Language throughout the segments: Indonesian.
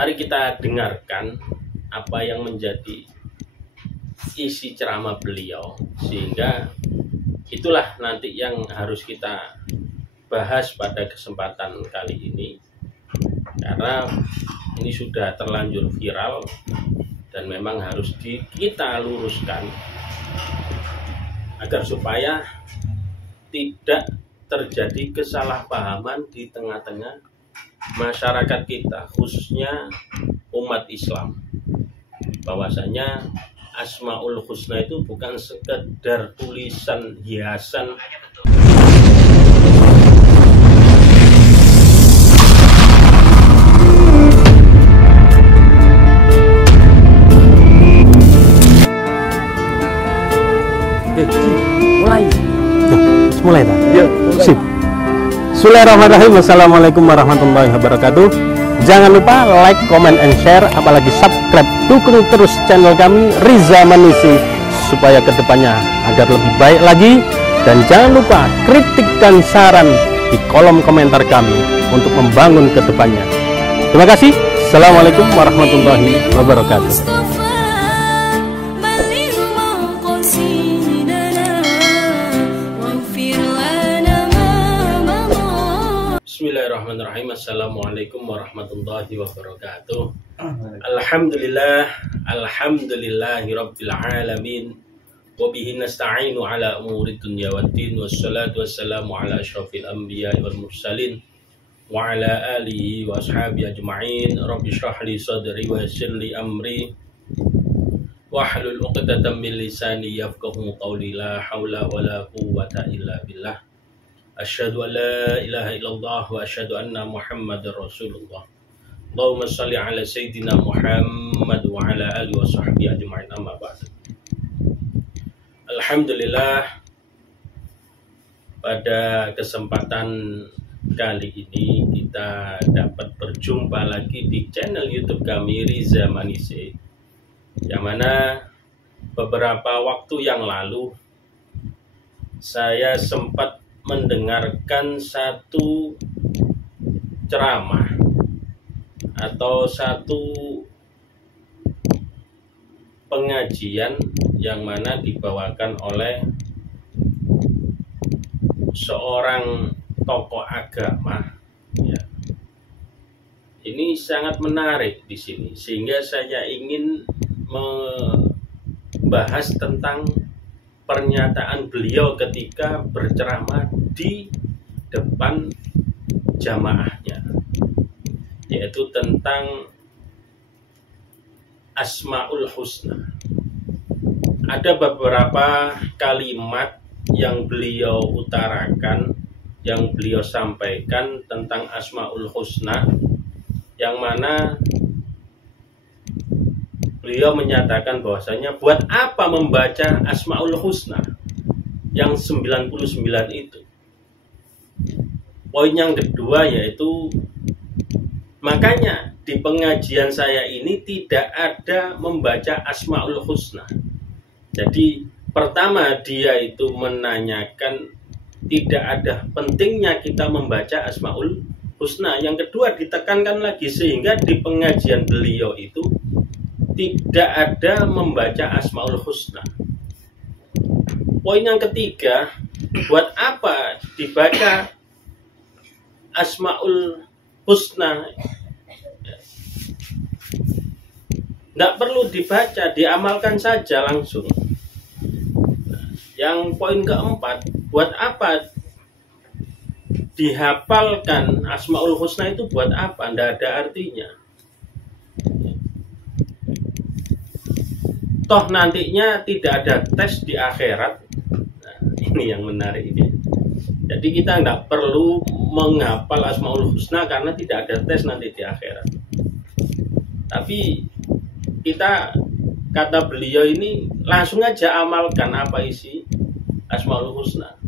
Mari kita dengarkan apa yang menjadi isi ceramah beliau, sehingga itulah nanti yang harus kita bahas pada kesempatan kali ini, karena ini sudah terlanjur viral dan memang harus kita luruskan agar supaya tidak terjadi kesalahpahaman di tengah-tengah masyarakat kita, khususnya umat Islam, bahwasanya Asmaul Husna itu bukan sekedar tulisan hiasan mulai tak? Ya, sip. Bismillahirrahmanirrahim. Assalamualaikum warahmatullahi wabarakatuh. Jangan lupa like, comment, and share, apalagi subscribe. Dukung terus channel kami Riza Manisi supaya kedepannya agar lebih baik lagi. Dan jangan lupa kritik dan saran di kolom komentar kami untuk membangun kedepannya. Terima kasih. Assalamualaikum warahmatullahi wabarakatuh. Bismillahirrahmanirrahim. Assalamualaikum warahmatullahi wabarakatuh. Alhamdulillah, alhamdulillahi rabbil alamin, wa bihi nasta'inu ala umuri dunya waddin, wassalatu wassalamu ala asyrafil anbiya wal mursalin wa ala alihi wa ashabihi ajma'in. Rabbi shrah li sadri wa yassir li amri wahlul 'uqdatam min lisani yafqahu qawli. La haula wala quwwata illa billah. Asyhadu an la ilaha illallah wa asyhadu anna Muhammadar Rasulullah. Allahumma shalli ala sayyidina Muhammad wa ala alihi wa sahbihi ajma'in, amma ba'd. Alhamdulillah, pada kesempatan kali ini kita dapat berjumpa lagi di channel YouTube kami Riza Manisi, yang mana beberapa waktu yang lalu saya sempat mendengarkan satu ceramah atau satu pengajian yang mana dibawakan oleh seorang tokoh agama, ya. Ini sangat menarik di sini, sehingga saya ingin membahas tentang pernyataan beliau ketika berceramah di depan jamaahnya, yaitu tentang Asmaul Husna. Ada beberapa kalimat yang beliau utarakan, yang beliau sampaikan tentang Asmaul Husna, yang mana beliau menyatakan bahwasanya buat apa membaca Asmaul Husna yang 99 itu. Poin yang kedua yaitu, makanya di pengajian saya ini tidak ada membaca Asmaul Husna. Jadi pertama dia itu menanyakan tidak ada pentingnya kita membaca Asmaul Husna. Yang kedua ditekankan lagi, sehingga di pengajian beliau itu tidak ada membaca Asmaul Husna. Poin yang ketiga, buat apa dibaca Asmaul Husna? Tidak perlu dibaca, diamalkan saja langsung. Yang poin keempat, buat apa dihafalkan Asmaul Husna itu, buat apa? Tidak ada artinya. Toh nantinya tidak ada tes di akhirat. Nah, ini yang menarik ini. Jadi kita nggak perlu menghafal Asmaul Husna karena tidak ada tes nanti di akhirat. Tapi kita, kata beliau ini, langsung aja amalkan apa isi Asmaul Husna.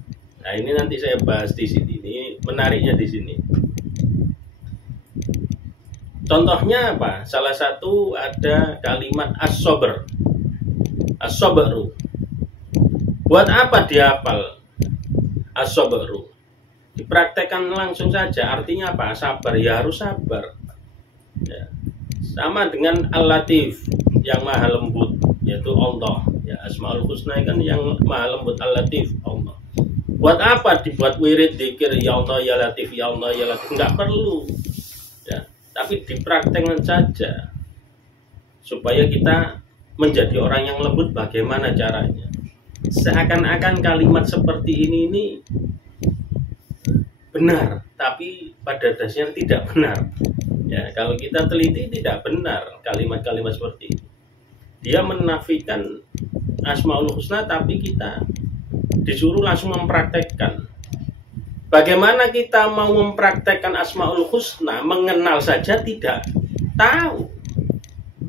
Nah, ini nanti saya bahas di sini. Ini menariknya di sini. Contohnya apa? Salah satu ada kalimat as-sabr. As-sabru. Buat apa dihafal as-sabru? Dipraktekkan langsung saja. Artinya apa? Sabar. Ya harus sabar. Ya. Sama dengan Al-Latif yang maha lembut, yaitu Allah. Ya, Asmaul Husna kan yang maha lembut, Al-Latif Allah. Buat apa dibuat wirid dzikir ya Allah ya Latif ya Allah ya Latif? Nggak perlu. Ya, tapi dipraktekkan saja supaya kita menjadi orang yang lembut. Bagaimana caranya? Seakan-akan kalimat seperti ini benar, tapi pada dasarnya tidak benar. Ya, kalau kita teliti tidak benar kalimat-kalimat seperti ini. Dia menafikan Asmaul Husna, tapi kita disuruh langsung mempraktekkan. Bagaimana kita mau mempraktekkan Asmaul Husna, mengenal saja tidak tahu,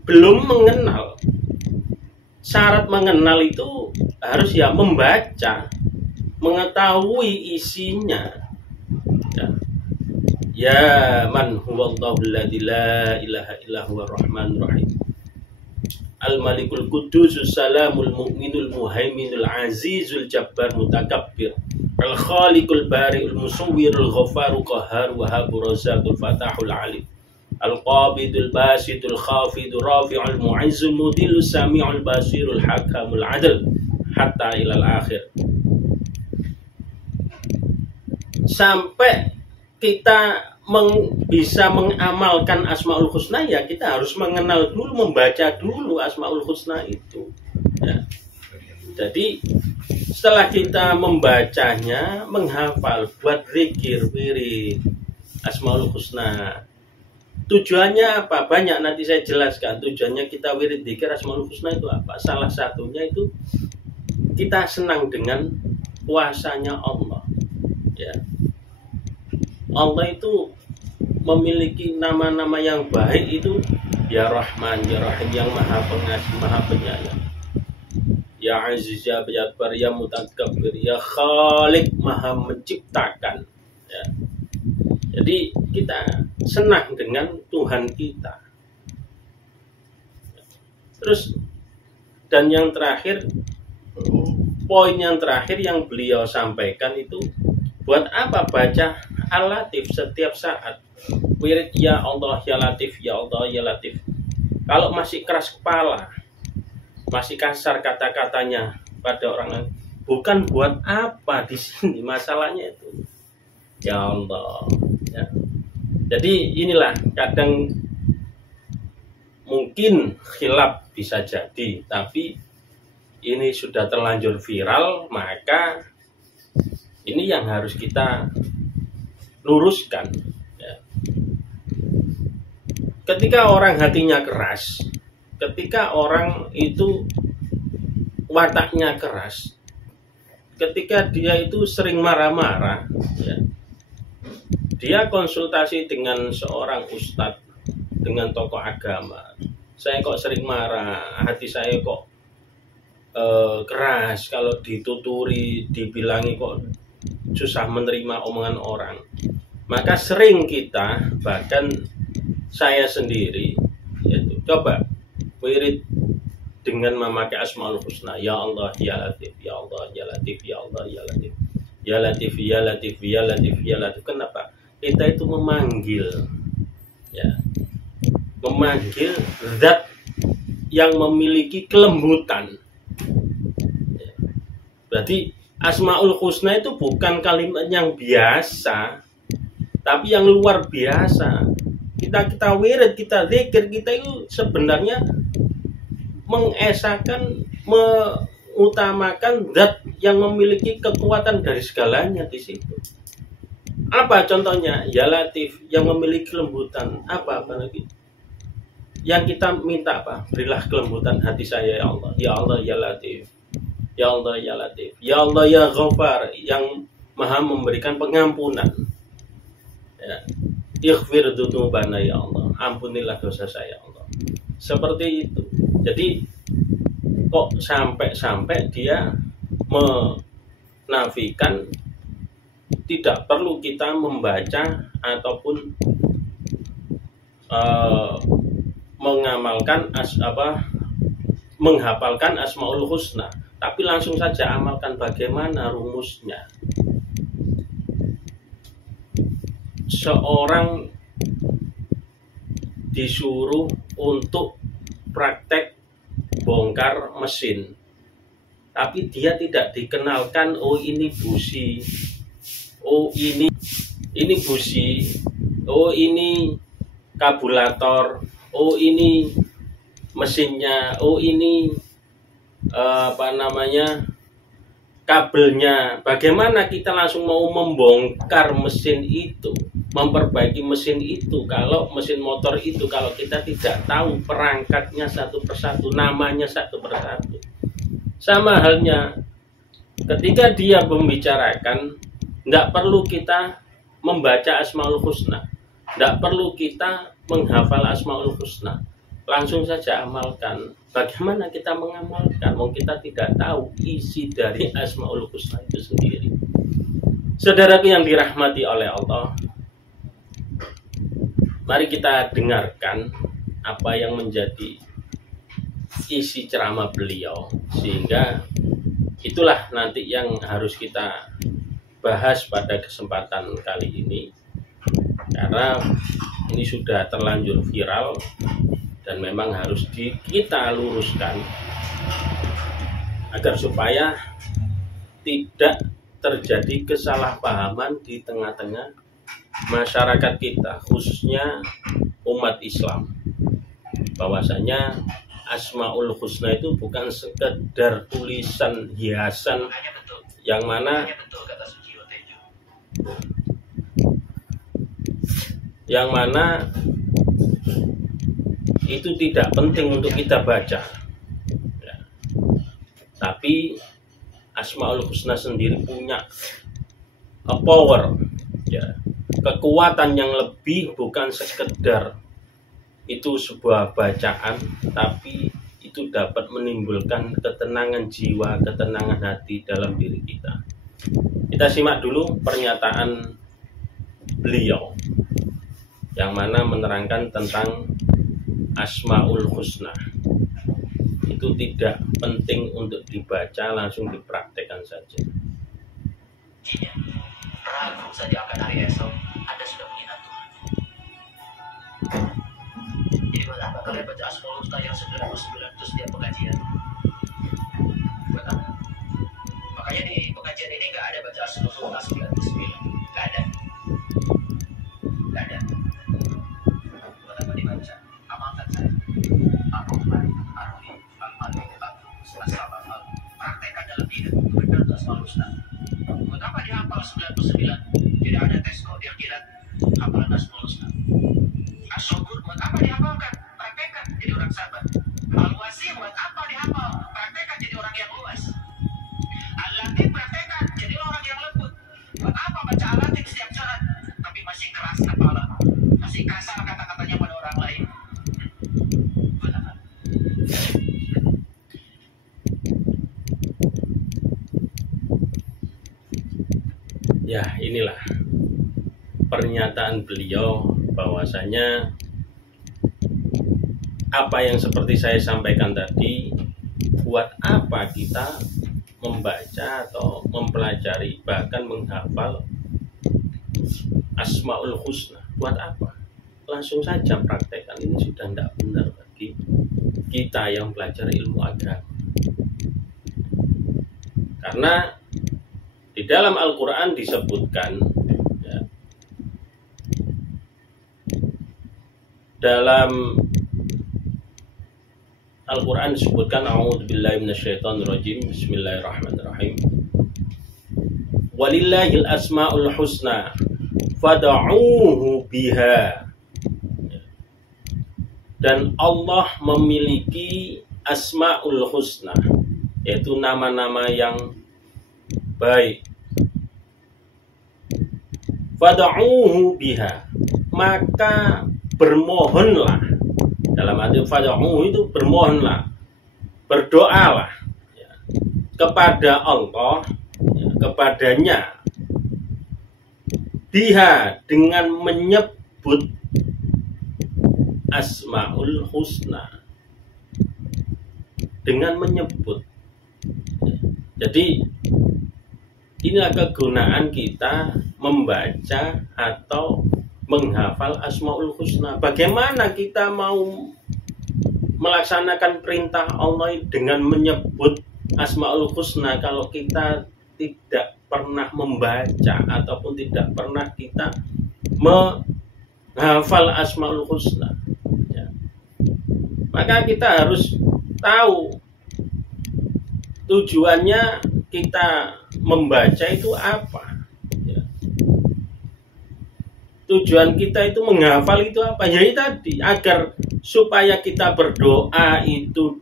belum mengenal. Syarat mengenal itu harus ya membaca, mengetahui isinya. Ya man huwallahu alladzi la ilaha illa huwar rahmanur rahim. Al-Malikul Qudusus Salamul Mu'minul Muhaiminul Azizul Jabbar Mutakabbir Al-Khaliqul Bari'ul Musawwirul Ghafarul Qahhar Wahabur Razaqul Fatahul Alim Al-Qabidul Basidul Khafidul Rafi'ul Mu'izzul Mudillus Sami'ul Basirul Hakamul Adl hatta ilal akhir. Sampai kita bisa mengamalkan Asmaul Husna, ya kita harus mengenal dulu, membaca dulu Asmaul Husna itu. Ya. Jadi setelah kita membacanya, menghafal, buat zikir, wirid Asmaul Husna. Tujuannya apa? Banyak, nanti saya jelaskan. Tujuannya kita wirid zikir Asmaul Husna itu apa? Salah satunya itu kita senang dengan kuasanya Allah. Ya. Allah itu memiliki nama-nama yang baik, itu ya Rahman, ya Rahim, yang maha pengasih, maha penyayang. Ya Aziz, ya Jabbar, ya Mutakabbir, ya Khaliq, maha menciptakan. Ya. Jadi kita senang dengan Tuhan kita. Terus, dan yang terakhir, poin yang terakhir yang beliau sampaikan itu, buat apa baca Al-Latif setiap saat? Wirid ya Allah ya Latif ya Allah ya Latif. Kalau masih keras kepala, masih kasar kata-katanya pada orang lain, bukan buat apa di sini masalahnya itu. Ya Allah. Ya. Jadi inilah, kadang mungkin khilaf bisa jadi, tapi ini sudah terlanjur viral, maka ini yang harus kita luruskan. Ya. Ketika orang hatinya keras, ketika orang itu wataknya keras, ketika dia itu sering marah-marah, ya, dia konsultasi dengan seorang ustadz, dengan tokoh agama. Saya kok sering marah, hati saya kok keras, kalau dituturi, dibilangi kok susah menerima omongan orang. Maka sering kita, bahkan saya sendiri, yaitu coba wirid dengan memakai Asmaul Husna. Ya Allah ya Latif, ya Allah ya Latif, ya Allah ya Latif, ya Latif ya Latif ya Latif ya Latif. Kenapa? Kita itu memanggil, ya, memanggil zat yang memiliki kelembutan. Ya. Berarti Asmaul Husna itu bukan kalimat yang biasa, tapi yang luar biasa. Kita wirid, kita zikir, kita itu sebenarnya mengesahkan, mengutamakan zat yang memiliki kekuatan dari segalanya di situ. Apa contohnya? Ya Latif, yang memiliki kelembutan. Apa lagi? Yang kita minta apa? Berilah kelembutan hati saya ya Allah. Ya Allah ya Latif. Ya Allah ya Latif. Ya Allah ya Ghafar, yang maha memberikan pengampunan. Ya. Ighfir dzunubana ya Allah. Ampunilah dosa saya ya Allah. Seperti itu. Jadi kok sampai dia menafikan tidak perlu kita membaca ataupun mengamalkan menghafalkan Asmaul Husna, tapi langsung saja amalkan. Bagaimana rumusnya? Seorang disuruh untuk praktek bongkar mesin, tapi dia tidak dikenalkan, oh ini busi, oh ini busi, oh ini karburator, oh ini mesinnya, oh ini kabelnya. Bagaimana kita langsung mau membongkar mesin itu, memperbaiki mesin itu, kalau mesin motor itu, kalau kita tidak tahu perangkatnya satu persatu, namanya satu persatu. Sama halnya ketika dia membicarakan, tidak perlu kita membaca Asmaul Husna, tidak perlu kita menghafal Asmaul Husna, langsung saja amalkan. Bagaimana kita mengamalkan? Kita tidak tahu isi dari Asmaul Husna itu sendiri. Saudaraku yang dirahmati oleh Allah, mari kita dengarkan apa yang menjadi isi ceramah beliau, sehingga itulah nanti yang harus kita bahas pada kesempatan kali ini, karena ini sudah terlanjur viral dan memang harus kita luruskan agar supaya tidak terjadi kesalahpahaman di tengah-tengah masyarakat kita, khususnya umat Islam, bahwasanya Asmaul Husna itu bukan sekedar tulisan hiasan yang mana itu tidak penting untuk kita baca ya. Tapi Asmaul Husna sendiri punya power ya, kekuatan yang lebih, bukan sekedar itu sebuah bacaan, tapi itu dapat menimbulkan ketenangan jiwa, ketenangan hati dalam diri kita. Kita simak dulu pernyataan beliau yang mana menerangkan tentang Asmaul Husna. Itu tidak penting untuk dibaca, langsung dipraktekkan saja. Ragu saja akan hari esok Anda sudah menghina Tuhan. Jadi buat apa kalian baca Asmaul Husna yang 99 itu setiap pengajian? Buat apa? Makanya di pengajian ini nggak ada baca Asmaul Husna 99. Nggak ada. Nggak ada. Buat apa dibaca? Amalkan saya. Ar-Rahman, Ar-Rahim, Al-Malik, Al-Mustafa, praktekkan dalam hidup benar Asmaul Husna. Buat apa dihafal 99? Tidak ada tes kok di akhirat hafalan Asmaul Husna. As-Sabur buat apa dihafalkan? Praktekkan jadi orang sabar. Al-Wasi buat apa dihafal? Praktekkan jadi orang yang luas. Al-Latif praktekkan jadi orang yang lembut. Buat apa baca Al-Latif setiap saat tapi masih keras kepala, masih kasar kata-katanya pada orang lain? Buat apa? Ya, inilah pernyataan beliau, bahwasanya apa yang seperti saya sampaikan tadi, buat apa kita membaca atau mempelajari, bahkan menghafal Asmaul Husna? Buat apa? Langsung saja praktekkan. Ini sudah tidak benar bagi kita yang belajar ilmu agama. Karena di dalam Al-Quran disebutkan ya, dalam Al-Quran disebutkan a'udzubillahi minasyaitonirrajim, bismillahirrahmanirrahim, walillahil asmaul husna fad'uuhu biha. Dan Allah memiliki asmaul husna, yaitu nama-nama yang baik. Fad'uuhu biha, maka bermohonlah. Dalam arti fad'uuhu itu bermohonlah, berdoalah ya, kepada Allah ya, kepadanya, biha, dengan menyebut Asmaul Husna, dengan menyebut. Jadi inilah kegunaan kita membaca atau menghafal Asmaul Husna. Bagaimana kita mau melaksanakan perintah Allah dengan menyebut Asmaul Husna kalau kita tidak pernah membaca ataupun tidak pernah kita menghafal Asmaul Husna, ya. Maka kita harus tahu tujuannya kita membaca itu apa, ya. Tujuan kita itu menghafal itu apa? Jadi tadi agar supaya kita berdoa itu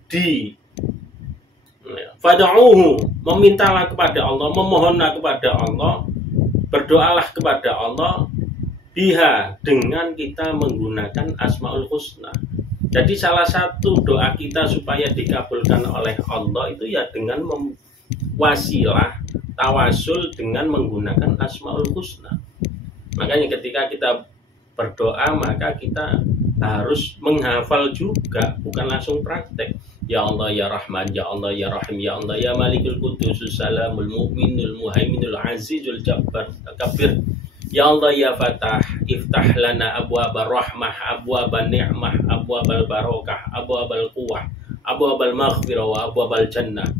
fad'uhu, memintalah kepada Allah, memohonlah kepada Allah, berdoalah kepada Allah biha, dengan kita menggunakan Asmaul Husna. Jadi salah satu doa kita supaya dikabulkan oleh Allah itu ya dengan wasilah tawasul dengan menggunakan Asmaul Husna. Makanya ketika kita berdoa maka kita harus menghafal juga, bukan langsung praktek. Ya Allah ya Rahman, ya Allah ya Rahim, ya Allah ya Malikul Qudusus Salamul Mu'minul Muhaiminul Azizul Jabbar Kabir. Ya Allah ya Fatah, iftah lana abwaba rahmah, abwaba ni'mah, abwabal barakah, abwabal quwwah, abwabal maghfirah wa abwabal jannah.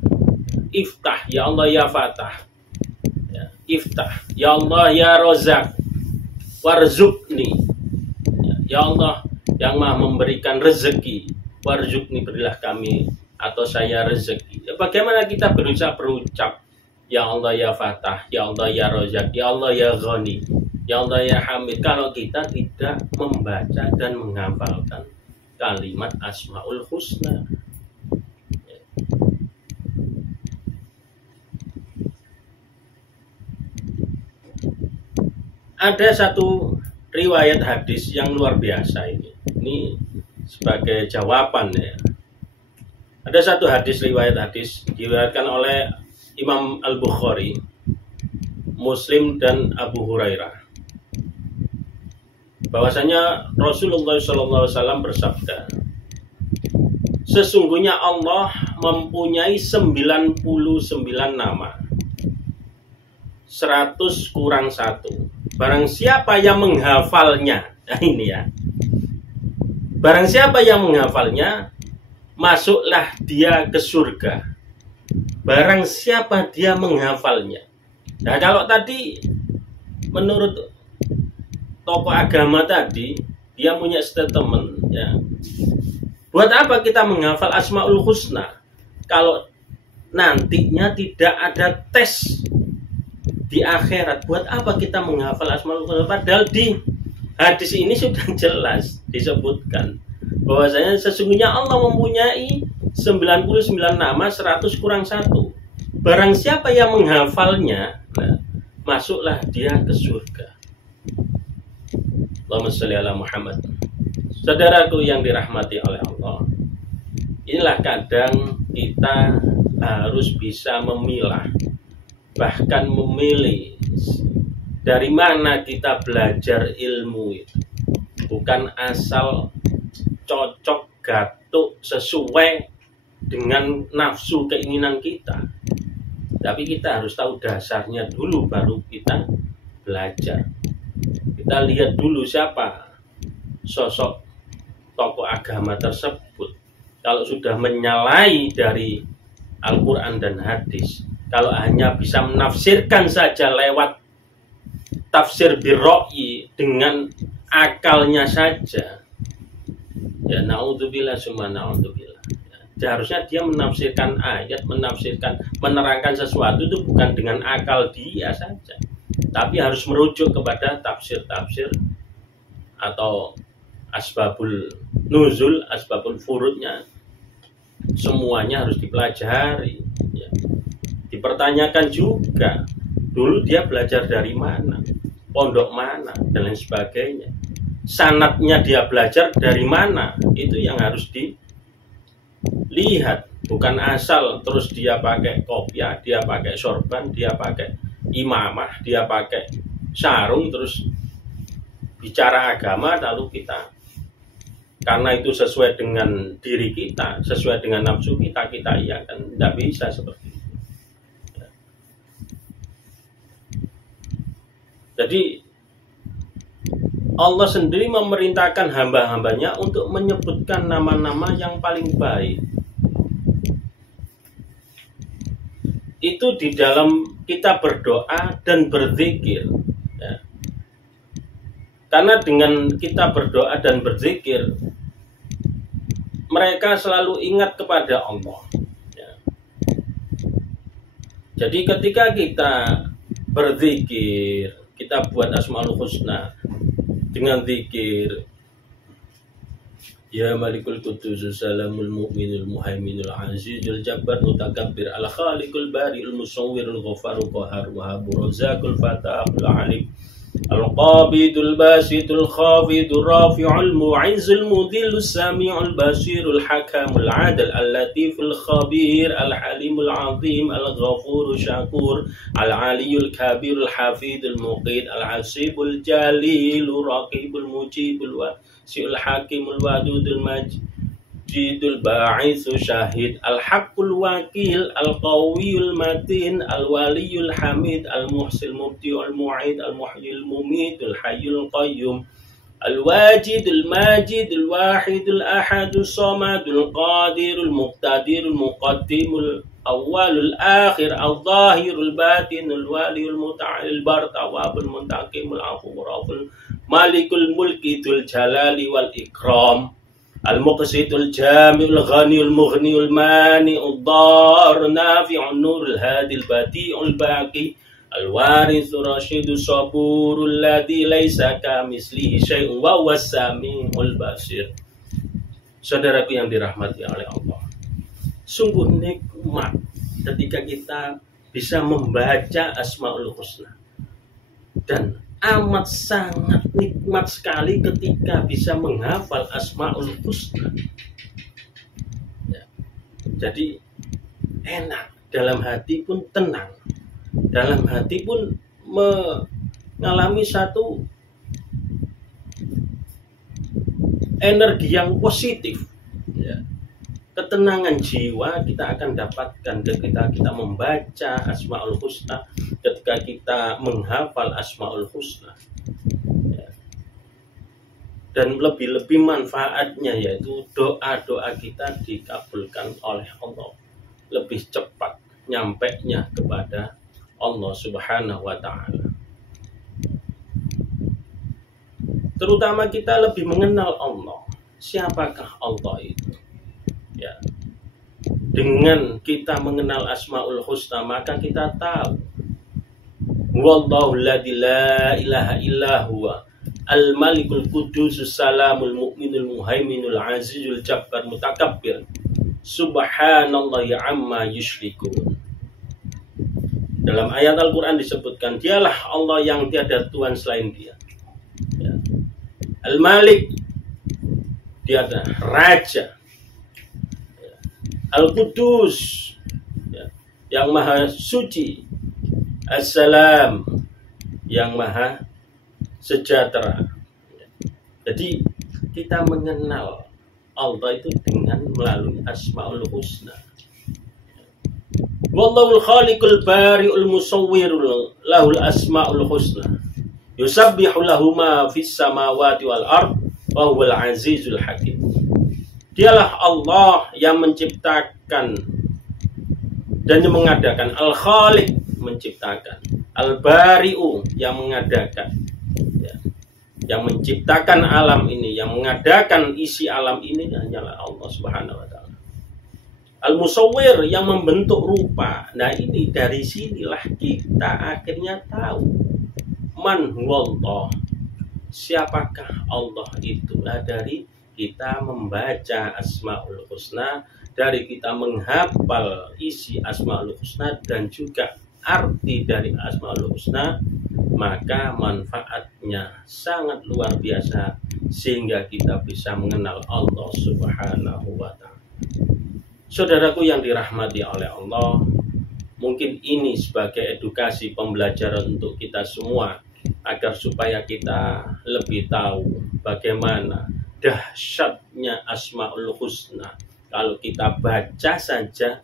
Iftah ya Allah ya Fatah, ya, iftah ya Allah ya Razak, warzuqni, ya Allah yang Maha memberikan rezeki, warzuqni, berilah kami atau saya rezeki. Ya, bagaimana kita berucap ya Allah ya Fatah, ya Allah ya Razak, ya Allah ya Ghani, ya Allah ya Hamid, kalau kita tidak membaca dan menghafalkan kalimat Asmaul Husna. Ada satu riwayat hadis yang luar biasa ini. Ini sebagai jawaban ya. Ada satu hadis, riwayat hadis diriwayatkan oleh Imam Al-Bukhari, Muslim dan Abu Hurairah. Bahwasanya Rasulullah SAW bersabda, sesungguhnya Allah mempunyai 99 nama, 100 kurang 1. Barang siapa yang menghafalnya, nah ini ya, barang siapa yang menghafalnya, masuklah dia ke surga. Barang siapa dia menghafalnya. Nah kalau tadi menurut tokoh agama tadi, dia punya statement ya. Buat apa kita menghafal Asmaul Husna kalau nantinya tidak ada tes di akhirat? Buat apa kita menghafal Asmaul Husna? Padahal di hadis ini sudah jelas disebutkan bahwasanya sesungguhnya Allah mempunyai 99 nama, 100 kurang 1. Barang siapa yang menghafalnya, nah, masuklah dia ke surga. Allahumma sholli ala Muhammad. Saudaraku yang dirahmati oleh Allah, inilah kadang kita harus bisa memilah, bahkan memilih dari mana kita belajar ilmu itu. Bukan asal cocok gatuk sesuai dengan nafsu keinginan kita, tapi kita harus tahu dasarnya dulu baru kita belajar. Kita lihat dulu siapa sosok tokoh agama tersebut. Kalau sudah menyalahi dari Al-Quran dan hadis, kalau hanya bisa menafsirkan saja lewat tafsir birro'i dengan akalnya saja, ya naudzubillah summa naudzubillah. Ya, harusnya dia menafsirkan ayat, menerangkan sesuatu itu bukan dengan akal dia saja, tapi harus merujuk kepada tafsir-tafsir atau asbabul nuzul, asbabul furudnya. Semuanya harus dipelajari ya. Dipertanyakan juga dulu dia belajar dari mana, pondok mana, dan lain sebagainya. Sanadnya dia belajar dari mana, itu yang harus dilihat. Bukan asal terus dia pakai kopiah, dia pakai sorban, dia pakai imamah, dia pakai sarung, terus bicara agama lalu kita, karena itu sesuai dengan diri kita, sesuai dengan nafsu kita, kita iakan. Tidak bisa seperti itu. Jadi Allah sendiri memerintahkan hamba-hambanya untuk menyebutkan nama-nama yang paling baik. Itu di dalam kita berdoa dan berzikir. Ya. Karena dengan kita berdoa dan berzikir, mereka selalu ingat kepada Allah. Ya. Jadi ketika kita berzikir, kita buat Asmaul Husna dengan zikir, Ya Malikul Qudus Salamul Mu'minul Muhaiminul Azizul Jabbar Mutakabbir Al Khaliqul Bari'ul Musawwirul Ghafarul Qahhar Wahabur Razaqul Fatahul Alim Al-Qabidul Basitul Khafidul Rafi'ul Mu'izzul Mudhillus Sami'ul Basirul Hakamul Adil Al-Latiful Khabir Al-Halimul Azim Al-Ghafurul Syakur Al-Aliyul Kabirul Hafidul Muqid Al-Hasibul Jalilul Raqibul Mujibul Wasi'ul Hakimul Wadudul Majidul Ba'ithu Syahid Al-Haqqul Wakil Al-Qawiyul Matin Al-Waliyul Hamid Al-Muhsil Mubti'ul Mu'id Al-Muhyil Mumidul Hayyul Qayyum Al-Wajidul Majidul Wahidul Ahadul Samadul Qadirul Muqtadirul Muqaddimul Awwalul Akhir Al-Zahirul Batinul Waliyul Muta'alil Bartawabul Muntaqimul Afuraful Malikul Mulki Dzul Jalali wal Ikram Al-Muqsitul Jami'ul Ghaniyul Mughniul Mani'ud Dar Nafi'un Nurul Hadil Badi'ul Baqi Al-Warithur Rasyidus Saburul Ladzi laisa kamislihi syai'un wa huwas Sami'ul Basir. Saudaraku yang dirahmati oleh Allah, sungguh nikmat ketika kita bisa membaca Asmaul Husna, dan amat sangat nikmat sekali ketika bisa menghafal Asmaul Husna. Ya. Jadi enak, dalam hati pun tenang, dalam hati pun mengalami satu energi yang positif. Ya. Ketenangan jiwa kita akan dapatkan ketika kita membaca Asmaul Husna, ketika kita menghafal Asmaul Husna. Ya. Dan lebih-lebih manfaatnya yaitu doa-doa kita dikabulkan oleh Allah, lebih cepat nyampainya kepada Allah Subhanahu wa Ta'ala. Terutama kita lebih mengenal Allah. Siapakah Allah itu? Ya. Dengan kita mengenal Asmaul Husna, maka kita tahu Wallahu alladzi la ilaha illa huwa Al-Malikul Qudus Salamul Mu'minul Muhaiminul Azizul Jabbar Mutakabbir Subhanallahi amma yusyrikun. Dalam ayat Al-Quran disebutkan, dialah Allah yang tiada Tuhan selain dia. Ya. Al-Malik, dia adalah Raja. Ya. Al-Qudus, ya, yang maha suci. As-Salam, yang maha sejahtera. Ya. Jadi kita mengenal Allah itu dengan melalui Asmaul Husna. Wallahul khaliqul bari'ul musawwirul lahul asmaul husna yusabbihu lahu ma fis samawati wal ard wa huwal azizul hakim. Dialah Allah yang menciptakan dan yang mengadakan. Al-Khaliq menciptakan, Al-Bari'u yang mengadakan, ya, yang menciptakan alam ini, yang mengadakan isi alam ini hanyalah Allah Subhanahu wa Ta'ala. Al-Musawwir yang membentuk rupa. Nah, ini dari sinilah kita akhirnya tahu man huwallah, siapakah Allah itu. Nah, dari kita membaca Asmaul Husna, dari kita menghafal isi Asmaul Husna dan juga arti dari Asmaul Husna, maka manfaatnya sangat luar biasa sehingga kita bisa mengenal Allah Subhanahu wa Ta'ala. Saudaraku yang dirahmati oleh Allah, mungkin ini sebagai edukasi pembelajaran untuk kita semua agar supaya kita lebih tahu bagaimana dahsyatnya Asmaul Husna. Kalau kita baca saja,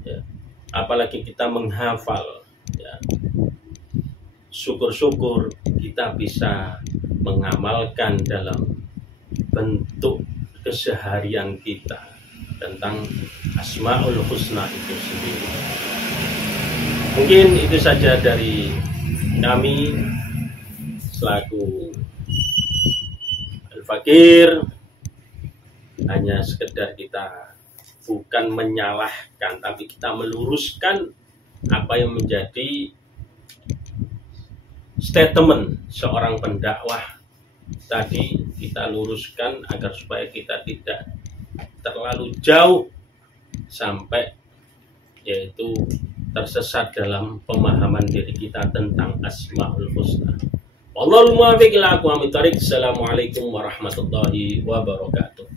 ya, apalagi kita menghafal, ya, syukur-syukur kita bisa mengamalkan dalam bentuk keseharian kita tentang Asmaul Husna itu sendiri. Mungkin itu saja dari kami selaku Al-Fakir. Hanya sekedar kita bukan menyalahkan, tapi kita meluruskan apa yang menjadi statement seorang pendakwah tadi. Kita luruskan agar supaya kita tidak terlalu jauh sampai yaitu tersesat dalam pemahaman diri kita tentang Asmaul Husna. Wallahul muwaffiq ila aqwamit thoriq. Assalamualaikum warahmatullahi wabarakatuh.